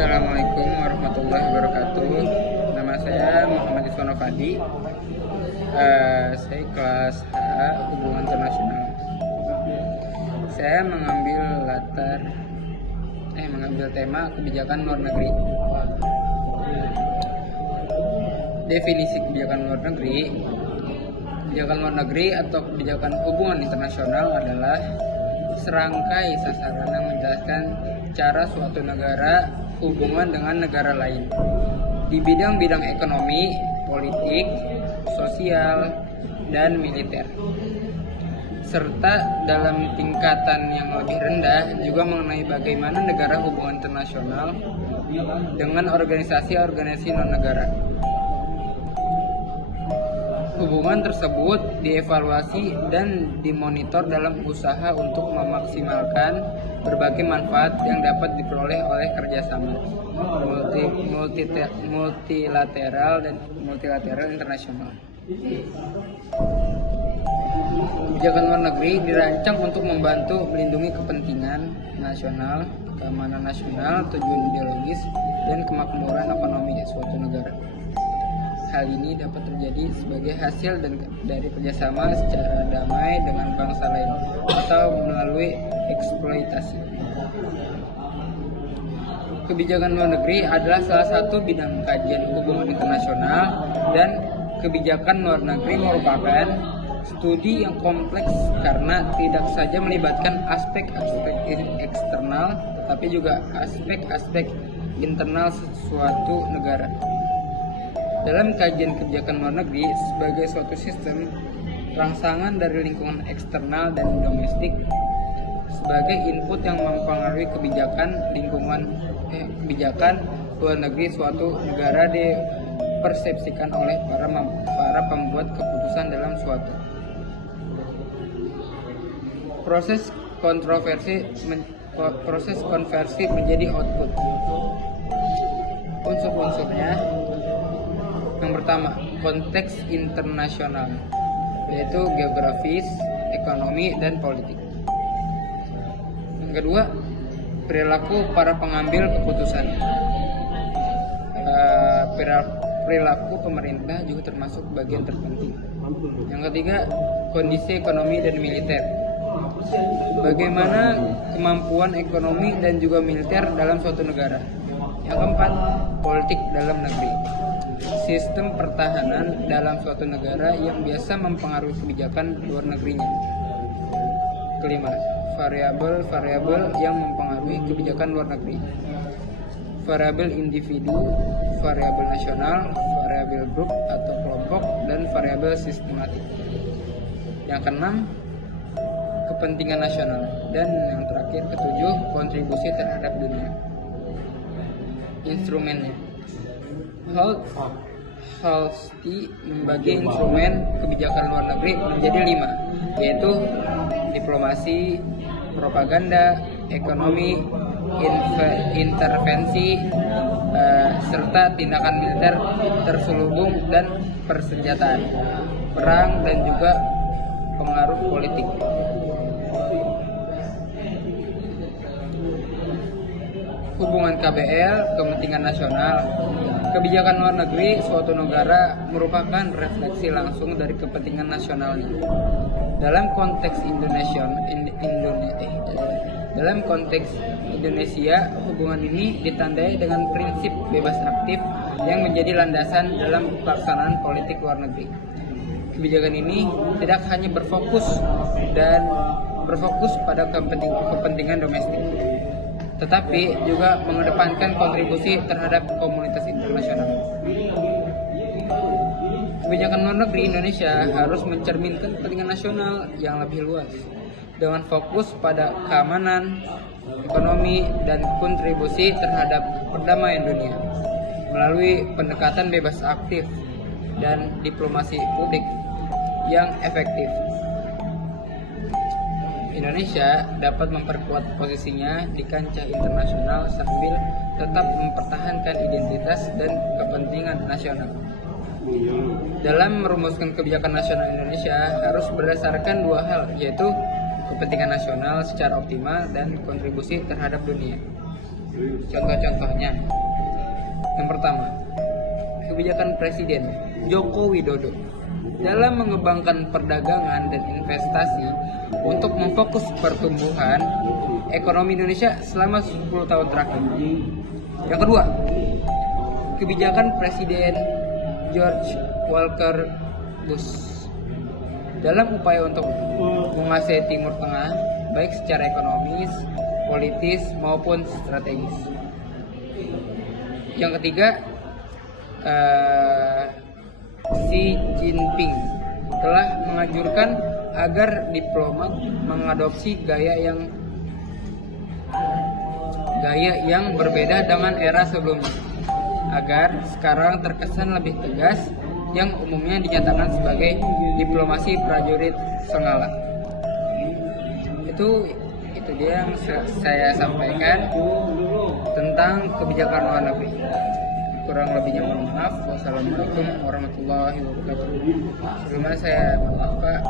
Assalamualaikum warahmatullahi wabarakatuh. Nama saya Muhammad Iswan Fadi. Saya kelas A Hubungan Internasional. Saya mengambil tema kebijakan luar negeri. Definisi kebijakan luar negeri. Kebijakan luar negeri atau kebijakan hubungan internasional adalah serangkai sasaran yang menjelaskan cara suatu negara hubungan dengan negara lain di bidang-bidang ekonomi, politik, sosial, dan militer, serta dalam tingkatan yang lebih rendah juga mengenai bagaimana negara hubungan internasional dengan organisasi-organisasi non-negara. Hubungan tersebut dievaluasi dan dimonitor dalam usaha untuk memaksimalkan berbagai manfaat yang dapat diperoleh oleh kerjasama multilateral dan multilateral internasional. Kebijakan luar negeri dirancang untuk membantu melindungi kepentingan nasional, keamanan nasional, tujuan ideologis, dan kemakmuran ekonomi suatu negara. Hal ini dapat terjadi sebagai hasil dari kerjasama secara damai dengan bangsa lain atau melalui eksploitasi. Kebijakan luar negeri adalah salah satu bidang kajian hubungan internasional, dan kebijakan luar negeri merupakan studi yang kompleks karena tidak saja melibatkan aspek-aspek eksternal tetapi juga aspek-aspek internal suatu negara. Dalam kajian kebijakan luar negeri sebagai suatu sistem rangsangan dari lingkungan eksternal dan domestik sebagai input yang mempengaruhi kebijakan luar negeri suatu negara dipersepsikan oleh para pembuat keputusan dalam suatu proses konversi menjadi output. Unsur-unsurnya: yang pertama, konteks internasional, yaitu geografis, ekonomi, dan politik. Yang kedua, perilaku para pengambil keputusan. Perilaku pemerintah juga termasuk bagian terpenting. Yang ketiga, kondisi ekonomi dan militer. Bagaimana kemampuan ekonomi dan juga militer dalam suatu negara. Yang keempat, politik dalam negeri. Sistem pertahanan dalam suatu negara yang biasa mempengaruhi kebijakan luar negerinya. Kelima, variabel-variabel yang mempengaruhi kebijakan luar negeri. Variabel individu, variabel nasional, variabel grup atau kelompok, dan variabel sistematik. Yang keenam, kepentingan nasional. Dan yang terakhir, ketujuh, kontribusi terhadap dunia. Instrumennya: Halsey membagi instrumen kebijakan luar negeri menjadi 5, yaitu diplomasi, propaganda, ekonomi, intervensi, serta tindakan militer terselubung dan persenjataan, perang, dan juga pengaruh politik. Hubungan KBL, kepentingan nasional. Kebijakan luar negeri suatu negara merupakan refleksi langsung dari kepentingan nasionalnya. Dalam konteks Indonesia, hubungan ini ditandai dengan prinsip bebas aktif yang menjadi landasan dalam pelaksanaan politik luar negeri. Kebijakan ini tidak hanya berfokus pada kepentingan domestik, tetapi juga mengedepankan kontribusi terhadap komunitas internasional. Kebijakan luar negeri Indonesia harus mencerminkan kepentingan nasional yang lebih luas, dengan fokus pada keamanan, ekonomi, dan kontribusi terhadap perdamaian dunia, melalui pendekatan bebas aktif dan diplomasi publik yang efektif. Indonesia dapat memperkuat posisinya di kancah internasional sambil tetap mempertahankan identitas dan kepentingan nasional. Dalam merumuskan kebijakan nasional Indonesia harus berdasarkan dua hal, yaitu kepentingan nasional secara optimal dan kontribusi terhadap dunia. Contoh-contohnya, yang pertama, kebijakan Presiden Joko Widodo dalam mengembangkan perdagangan dan investasi untuk memfokus pertumbuhan ekonomi Indonesia selama 10 tahun terakhir. Yang kedua, kebijakan Presiden George Walker Bush dalam upaya untuk menguasai Timur Tengah baik secara ekonomis, politis maupun strategis. Yang ketiga, Xi Jinping telah menganjurkan agar diplomat mengadopsi gaya yang berbeda dengan era sebelumnya, agar sekarang terkesan lebih tegas, yang umumnya dinyatakan sebagai diplomasi prajurit segala. Itu dia yang saya sampaikan tentang kebijakan luar negeri. Kurang lebihnya mohon maaf. Wassalamualaikum warahmatullahi wabarakatuh. Sebelumnya saya mohon maaf Pak,